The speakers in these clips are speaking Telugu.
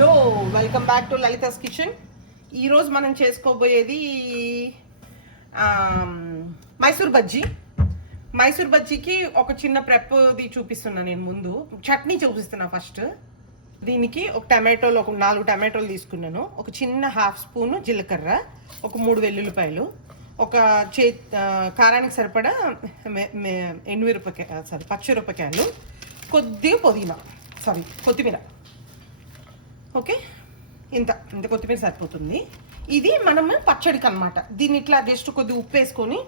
Hello, welcome back to Lalitha's kitchen. ఈరోజు మనం చేసుకోబోయేది మైసూర్ బజ్జీ. మైసూర్ బజ్జీకి ఒక చిన్న ప్రెప్ది చూపిస్తున్నా. నేను ముందు చట్నీ చూపిస్తున్నా. ఫస్ట్ దీనికి ఒక టమాటోలు, ఒక 4 టమాటోలు తీసుకున్నాను. ఒక చిన్న హాఫ్ స్పూన్ జీలకర్ర, ఒక 3 వెల్లుల్లిపాయలు, ఒక కారానికి సరిపడా పచ్చిమిరపకాయలు, కొద్దిగా కొత్తిమీర. ఓకే, ఇంత కొత్తిమీర సరిపోతుంది. ఇది మనం పచ్చడికి అనమాట. దీన్ని ఇట్లా జస్ట్ కొద్ది ఉప్పు వేసుకొని,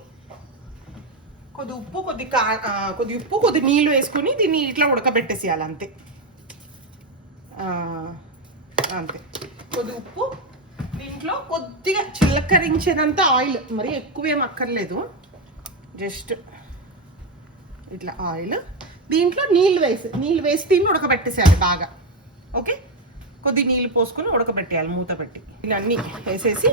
కొద్ది నీళ్ళు వేసుకొని దీన్ని ఇట్లా ఉడకబెట్టేసేయాలి. అంతే. కొద్ది ఉప్పు, దీంట్లో కొద్దిగా చిలకరించేదంత ఆయిల్, మరి ఎక్కువేం అక్కర్లేదు. జస్ట్ ఇట్లా ఆయిల్, దీంట్లో నీళ్ళు వేసి దీన్ని ఉడకబెట్టేసేయాలి బాగా. ఓకే, కొద్ది నీళ్ళు పోసుకొని ఉడకబెట్టేయాలి మూత పెట్టి. దీన్ని అన్నీ వేసేసి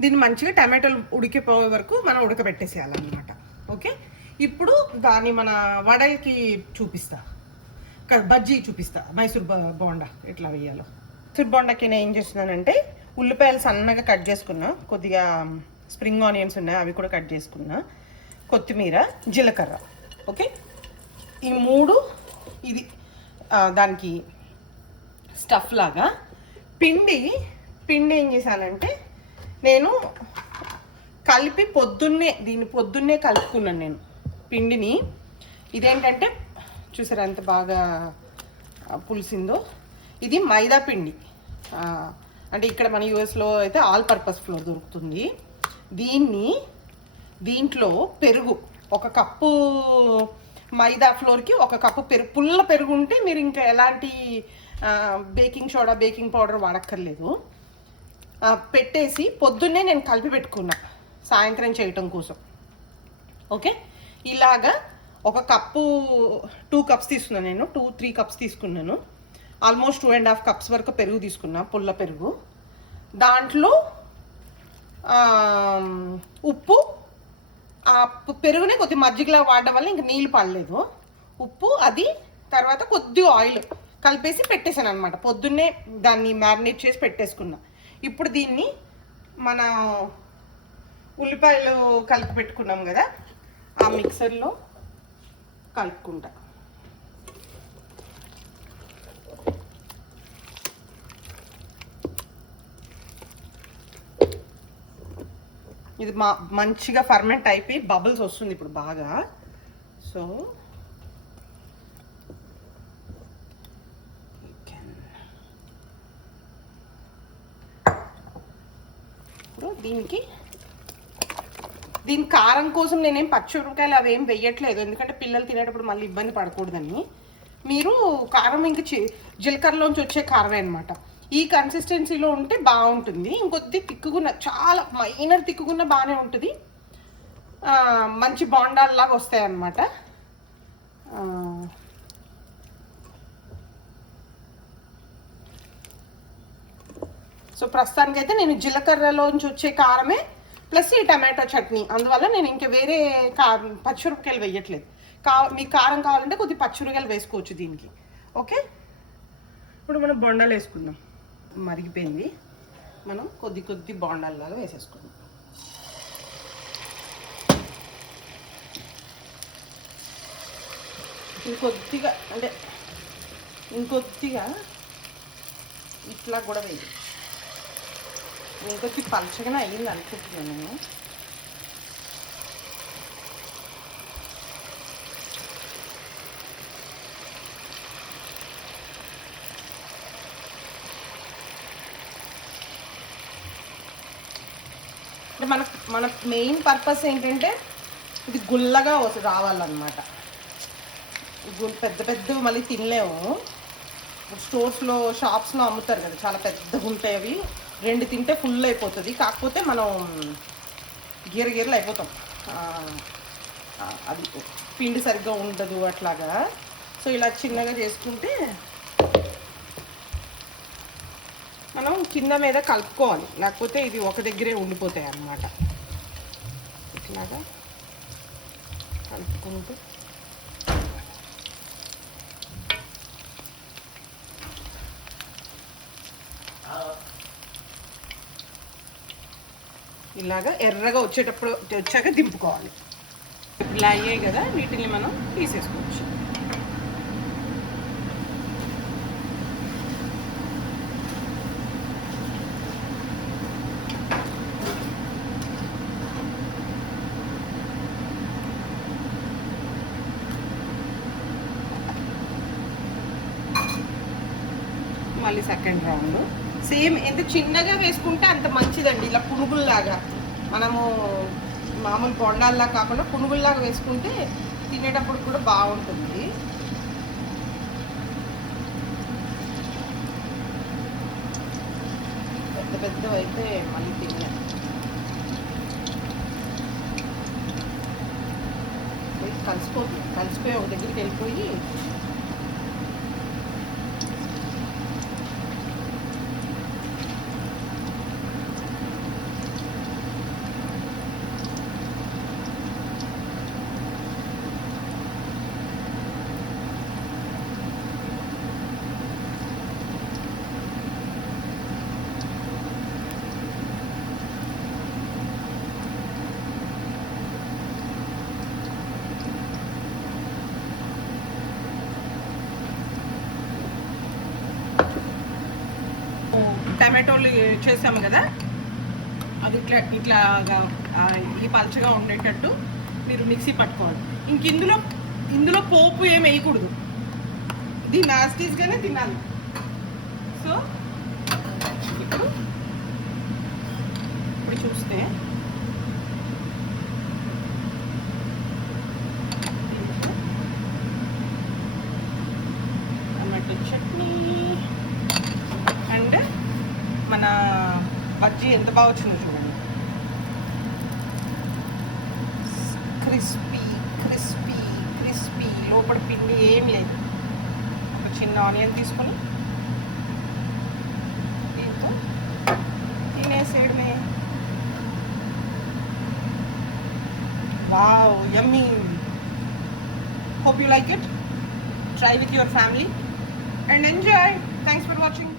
దీన్ని మంచిగా టమాటోలు ఉడికిపోయే వరకు మనం ఉడకబెట్టేసేయాలన్నమాట. ఓకే, ఇప్పుడు దాన్ని మన వడలకి బజ్జీ చూపిస్తా. మైసూర్ బోండా ఎట్లా వేయాలో. మైసూర్ బోండాకి నేను ఏం చేస్తున్నానంటే, ఉల్లిపాయలు సన్నగా కట్ చేసుకున్నా, కొద్దిగా స్ప్రింగ్ ఆనియన్స్ ఉన్నాయి అవి కూడా కట్ చేసుకున్నా, కొత్తిమీర, జీలకర్ర. ఓకే, ఈ 3 ఇది దానికి స్టఫ్ లాగా. పిండి ఏం చేశానంటే, నేను కలిపి పొద్దున్నే కలుపుకున్నాను నేను పిండిని. ఇదేంటంటే చూసారా ఎంత బాగా పులిసిందో. ఇది మైదా పిండి, అంటే ఇక్కడ మన యూఎస్లో అయితే ఆల్ పర్పస్ ఫ్లోర్ దొరుకుతుంది. దీంట్లో పెరుగు, 1 కప్పు మైదా ఫ్లోర్కి 1 కప్పు పెరుగు, పుల్ల పెరుగు ఉంటే మీరు ఇంకా ఎలాంటి బేకింగ్ సోడా, బేకింగ్ పౌడర్ వాడక్కర్లేదు. పెట్టేసి పొద్దున్నే నేను కలిపి పెట్టుకున్నా సాయంత్రం చేయటం కోసం. ఓకే, ఇలాగా 1 కప్పు 2 కప్స్ తీసుకున్నాను నేను. 2-3 కప్స్ తీసుకున్నాను. ఆల్మోస్ట్ 2.5 కప్స్ వరకు పెరుగు తీసుకున్నా, పుల్ల పెరుగు. దాంట్లో ఉప్పు, పెరుగునే కొద్ది మజ్జిగలా వాడడం వల్ల ఇంకా నీళ్ళు పడలేదు. ఉప్పు, అది తర్వాత కొద్దిగా ఆయిల్ కలిపేసి పెట్టేసాను అనమాట. పొద్దున్నే దాన్ని మ్యారినేట్ చేసి పెట్టేసుకున్నా. ఇప్పుడు దీన్ని మన ఉల్లిపాయలు కలిపి పెట్టుకున్నాం కదా, ఆ మిక్సర్లో కలుపుకుంటా. ఇది మంచిగా ఫర్మెంట్ అయిపోయి బబుల్స్ వస్తుంది ఇప్పుడు బాగా. సో దీని కారం కోసం నేనేం పచ్చిమిరపకాయలు అవేం వేయట్లేదు, ఎందుకంటే పిల్లలు తినేటప్పుడు మళ్ళీ ఇబ్బంది పడకూడదని. మీరు కారం ఇంక జీలకర్రలోంచి వచ్చే కారమే అనమాట. ఈ కన్సిస్టెన్సీలో ఉంటే బాగుంటుంది. ఇంకొద్ది తిక్కుగున్న, చాలా మైనర్ తిక్కుగున్న బాగానే ఉంటుంది. మంచి బోండాల్లాగా వస్తాయి అన్నమాట. సో ప్రస్తుతానికైతే నేను జీలకర్రలోంచి వచ్చే కారమే ప్లస్ ఈ టమాటో చట్నీ, అందువల్ల నేను ఇంకా వేరే పచ్చిమిరపకాయలు వేయట్లేదు. మీకు కారం కావాలంటే కొద్ది పచ్చిమిరపకాయలు వేసుకోవచ్చు దీనికి. ఓకే, ఇప్పుడు మనం బొండాలు వేసుకుందాం. మరిగిపోయింది, మనం కొద్ది బొండాలలాగా వేసేసుకుందాం. ఇంకొద్దిగా అంటే ఇంకొద్దిగా ఇట్లా కూడా వేయచ్చు. ఇంకొచ్చి పలచగానే అయ్యింది అనుకుంటున్నాను నేను. అంటే మన మెయిన్ పర్పస్ ఏంటంటే ఇది గుల్లగా రావాలన్నమాట. పెద్ద మళ్ళీ తినలేము. స్టోర్స్లో, షాప్స్లో అమ్ముతారు కదా, చాలా పెద్దగా ఉంటాయి అవి. 2 తింటే ఫుల్ అయిపోతుంది. కాకపోతే మనం గీరలు అయిపోతాం, అది పిండి సరిగ్గా ఉండదు అట్లాగా. సో ఇలా చిన్నగా చేసుకుంటే మనం కింద మీద కలుపుకోవాలి, లేకపోతే ఇది ఒక దగ్గరే ఉండిపోతాయి అన్నమాట. ఇట్లాగా కలుపుకుంటూ ఇలాగా ఎర్రగా వచ్చాక దింపుకోవాలి. ఇలా అయ్యాయి కదా, వీటిని మనం తీసేసుకోవచ్చు. మళ్ళీ సెకండ్ రౌండ్ సేమ్. ఎంత చిన్నగా వేసుకుంటే అంత మంచిదండి. ఇలా పునుగుల్లాగా మనము మామూలు బొండాల్లా కాకుండా పునుగుల్లాగా వేసుకుంటే తినేటప్పుడు కూడా బాగుంటుంది. పెద్ద పెద్దవి అయితే మళ్ళీ కలిసిపోయి ఒక దగ్గరికి వెళ్ళిపోయి టమాటోలు చేసాము కదా, అది ఇట్లాగా ఈ పలచగా ఉండేటట్టు మీరు మిక్సీ పట్టుకోవాలి. ఇంక ఇందులో పోపు ఏం వేయకూడదు. ఇది నాస్టీస్గానే తినాలి. సో ఇప్పుడు చూస్తే టమాటో చట్నీ అండ్ మన బజ్జీ ఎంత బాగా వచ్చిందో చూడండి. క్రిస్పీ క్రిస్పీ క్రిస్పీ, లోపల పిండి ఏం లేదు. ఒక చిన్న ఆనియన్ తీసుకొని దీంతో తినేసేయడమే. Wow, yummy. Hope you like it. Try with your family and enjoy. Thanks for watching.